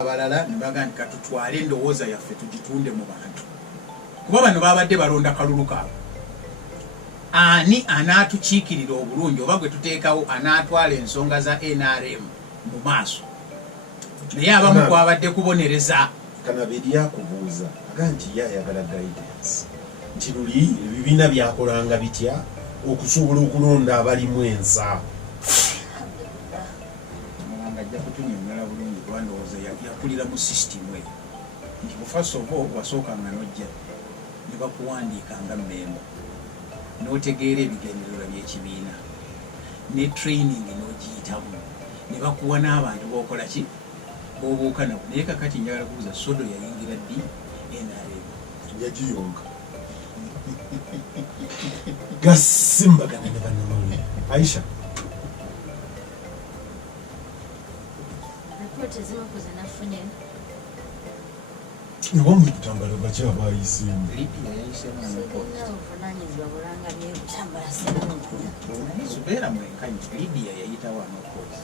abalala ne bagamba katutwale endowooza yaffe tugitunde mu bantu kuba bano babadde balonda kalulu kaabwe ani anaatukiikirira obulungi oba gwe tuteekawo anaatwala ensonga za NRM mu maaso naye abamu kwabadde kubonereza Kanabedi yakubuuza aga nti yayagala guidance nti luli ebibiina byakolanga bitya okusobola okulonda abalimu ensa ajja kutunyonnyola bulungi kuba ndowooza yakulira mu sisitimu eyo nti first of all wasookanga n'ojja ne bakuwandiikanga mmemba n'otegeera ebigendererwa by'ekibiina ne training n'ogiyitamu ne bakuwa n'abantu b'okola ki b'obuuka nabo naye kakati njagala kubuuza sodo yayingira ddi NRM yagiyonga Gasimbagane Ne Bannamawulire Aisha niwo mwekutambala bakyaba bayisemu subeera mwenkanyi Lydia yayitawo anokozi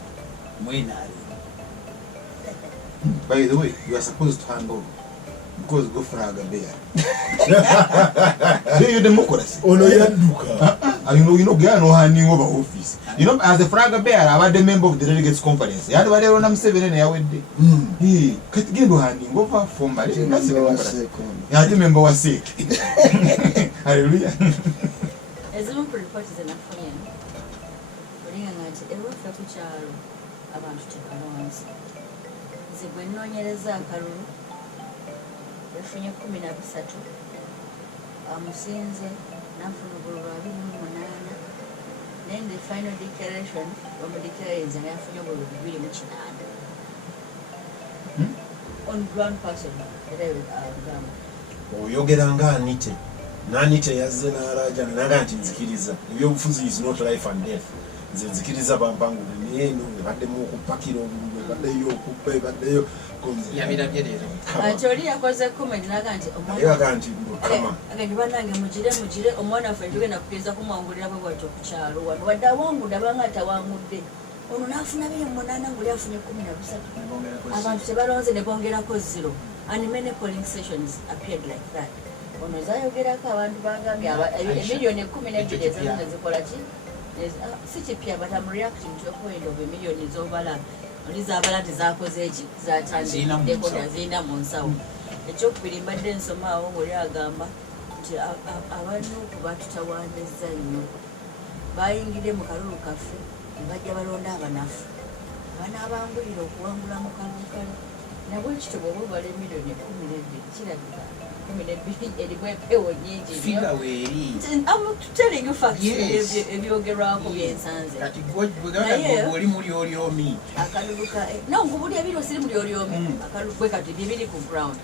mwenali. By the way, you are supposed to hand over because go for a bear. You democracy. Oh no, Yanduka. You know, no handing over office. You know, as a frag bear, I was the member of the delegates conference. You had to run them 7 and I went there. He can't get no handing over for my democracy. You had to remember was sick. Hallelujah. As a report is enough for him. Bring an idea about to take allowance. Bwenonyereza akalulu yafunye 13 amusinze nafuna obululu 28 then the final declaration omudeclareza yafunye obululu 28 on ground person oyogera nga Anite Anite yazze n'alajana naga nti nzikiriza ebyobufuzi is not life and death nze nzikiriza bampangule naye no baddemu okupakira obululu baddeyo okubba baddeyo yabirabye leero ati oli yakoze comment naga nti omwana kama agandi banange mugire omwana waffe tugenda kukiriza kumwangulira bwe bwatyo ku kyalo wano wadde awangudde abanga atawangudde ono n'afuna 28 nguli afunye 13 abantu tebalonze ne bongerako 0 and many polling sessions appeared like that ono zayogerako abantu bagambye emiliyoni 12 ezanga zikola ki si kipya but I'm reacting to a point of a million is overlap olizabala tizakoze eki zatandikeko nazina mu nsawo ekyokubiri mbadde nsomaawo ng'oli agamba nti abantu kubatutawaaniza nnyo bayingire mu kalulu kaffe nebajja balonda abanafu banaabangulira okuwangula mu kalulu kale nabwe ekito bw'oba obala emiliyoni 12 kirabika 12 erimu empewo nyingi I'm telling you facts ebyogerwako byensanze kati oli muli oli omi akalulu ka no ngubuli ebiro siri muli oli omi akalulu kwe kati bibiri ku ground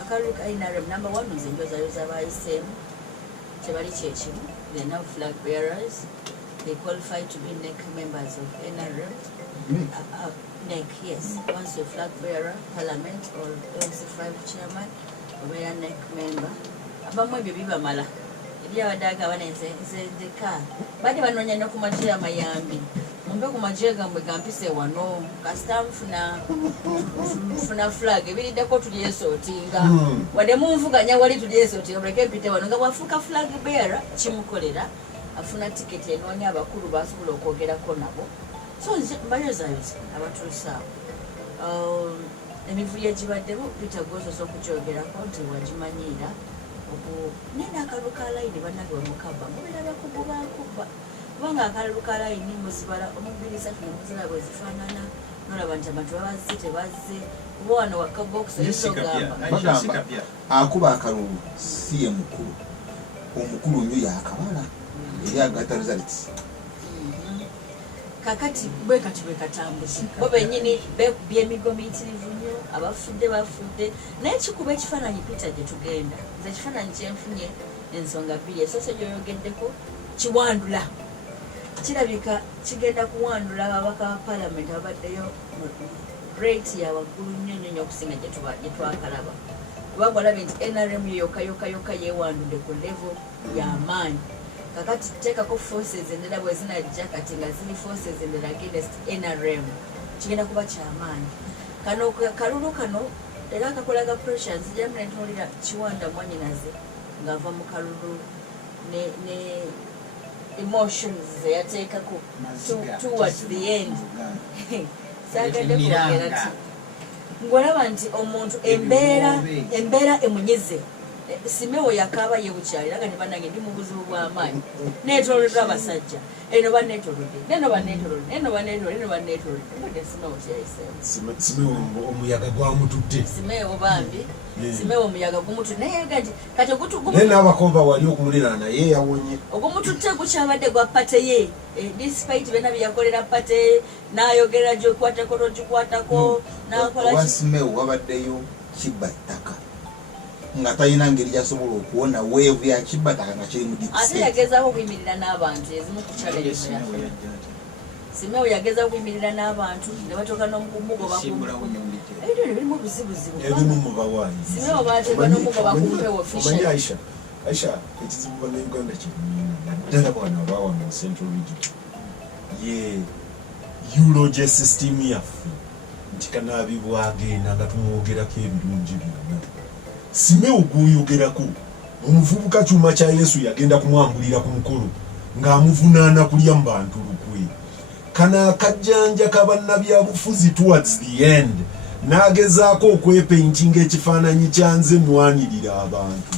akalulu ka NRM number 1 nze njozayoza abayiseemu tebali kyekimu they are now flag bearers they qualify to be NEC members of NRM NEC yes once you're flag bearer parliament or MC5 chairman obeera NEC member abamu ebyo bibamala ebyabaddaga banenzeka badde banoonya ne ku magye amayambi mumpe ku magye gambwe gampise wano kasita nfuna flag ebiriddeko tulyesootinga wadde munvuganya wali tulyesootinga muleke mpite wano nga bwafuuka flag bearer kimukolera afuna tiketi enoonya abakulu basobola okwogerako nabo so mbayozayoza abatuusaawo emivuyo egibaddemu Peter Gozoza okugyogerako nti wagimanyiira nena akalulu ka layini bannage bamukabba mubeera bakuba kubanga akalulu ka layini muzibala omubiri 3 nemuzira bwe zifaanana nolaba nti abantu babazze tebazze kuba wano wakabokisi oyizogamba akuba akalulu si ye mukulu omukulu nnyo yakabala eri agata results kakati bwe katambuzi bo bennyini bekubye emigo miyitirivu nnyo abafudde bafudde naye kikuba ekifaananyi Peter gye tugenda nze ekifaananyi kyenfunye ensonga 2 esose gyoyogeddeko kiwandula kirabika kigenda kuwandula ababaka ba parliament ababaddeyo rate ya waggulu nnyo okusinga gye twakalaba kubanga olabye nti NRM yoyoka yeewandudde ku level y'amaanyi kakati tuteekako forces endala bwe zinajja kati nga ziri forces endala against NRM kigenda kuba kyamaanyi kano kalulu kano era kakolaga pressure nzijjamu nentunuulira Kiwanda Mwanyinaze ng'ava mu kalulu ne emotions zeyateekako towards the end saagadde kwogera ti ng'olaba nti omuntu embeera emunyize Simewo yakaaba ye bukyalira nga ne bannange ndi mu buzibu bw'amaanyi neetooloddwa abasajja eno banneetoolodde neno banneetoolodde mbadde Simewo kyeyayiseemu Simewo omuyaga gwamutudde Simewo bambi Simewo omuyaga gumutudde naye yaga nti kati naye n'abakomba wali okumulira naye yawonye ogumututte gukyabadde gwa pate ye despite bena byeyakolera pate n'ayogera gyokwatako togikwatako n'akola Simewo wabaddeyo kibba ttaka nga talina ngeri gyasobola okuwona weevu ya kibba ttaka nga kiri mu ate yagezaako okuyimirira n'abantu ezimu ku challenge Simewo yagezaako okuyimirira n'abantu ne batoka n'omugoba ebyo birimu obuzibuzibu ebimu mu bawaayi Simewo baateekwa n'omugoba ku mpewo omanyi Aisha ekizibu bannayuganda kimunyina naddala bwana abaawa mu central region ye eulogy system yaffe nti kanaabibwagenda nga tumwogerako ebirungi byonna Simewo gw'oyogerako omuvubuka kyuma kya Yesu yagenda kumwambulira ku mukolo ng'amuvunaana kulya mu bantu lukwe kana akajjanja kabannabyabufuzi towards the end n'agezaako okwepaintinga ekifaananyi kya nze nwanirira abantu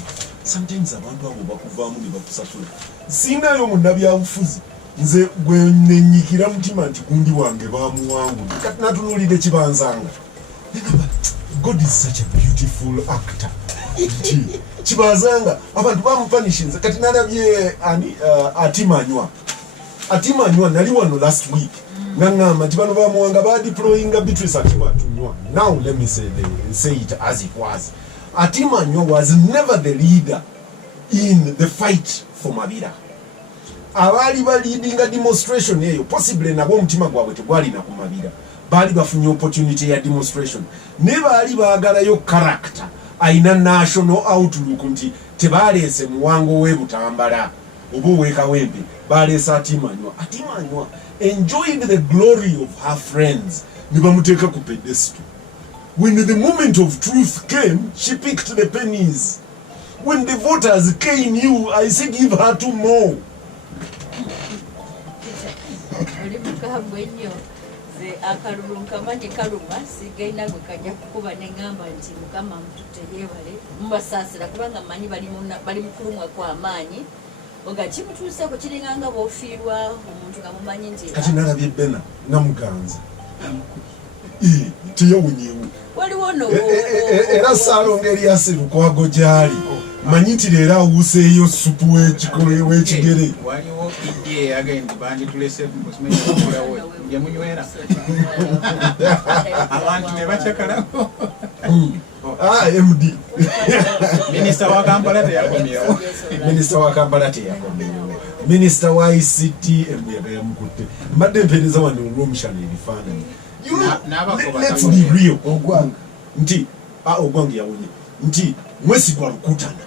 sometimes abantu abo bakuvaamu ne bakusatula singayo munnabyabufuzi nze gwe nenyikira mutima nti gundi wange bamuwangudde kati natunuulidde kibanzanga God is such a beautiful actor kibazanga abantu bamupanishinze kati nalabye atimanywa nali wano last week ngangamba nti bano bamuwanga badeployinga Beatrice Atimanywa. Now let me say it as it was. Atimanywa was never the leader in the fight for Mabira. Abali leading a demonstration eyo possibly nabo omutima gwabwe tegwalina ku Mabira bali bafunye opportunity ya demonstration ne bali baagalayo character aina national outlook nti tebaleese muwango w'ebutambala oba ow'ekawempe baleese Atimanywa enjoyed the glory of her friends ne bamuteeka ku pedestal. When the moment of truth came, she picked the pennies. When the voters came you, I said give her 2 more. Akalulu nkamanyi kaluma sigaina gwe kajja kukuba negamba nti Mukama mututte yeebale mubasaasira kubanga manyi bali mu kulumwa kw'amaanyi oga kimutuusako kiringanga bw'ofiirwa omuntu nga mumanyi nti kati nalabye Bena namuganza teyawunyeewo waliwo era Saalonga Erias Lukwago gyali manyi nti leero awuuseeyo supu w'ekigere waliwo idea eyagenda banditulese musimekulawo yemunywera abantu ne bacakalako MD minisita wa Kampala teyakomyewo minisita wa ICT embuyaga yamukutte mbadde mpeereza wano olw'omushana ebifaananyi let's be real ogwanga nti ogwanga yawonye nti Mwesigwa Lukutana.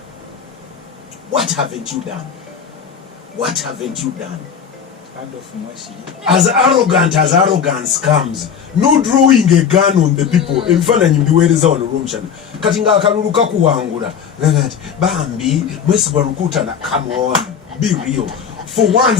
What haven't you done? As arrogant as arrogance comes, no drawing a gun on the people. Ebifaananyi mbiweereza wano olw'omushana kati nga akalulu kakuwangula bambi Mwesigwa Lukutana, come on, be real for once.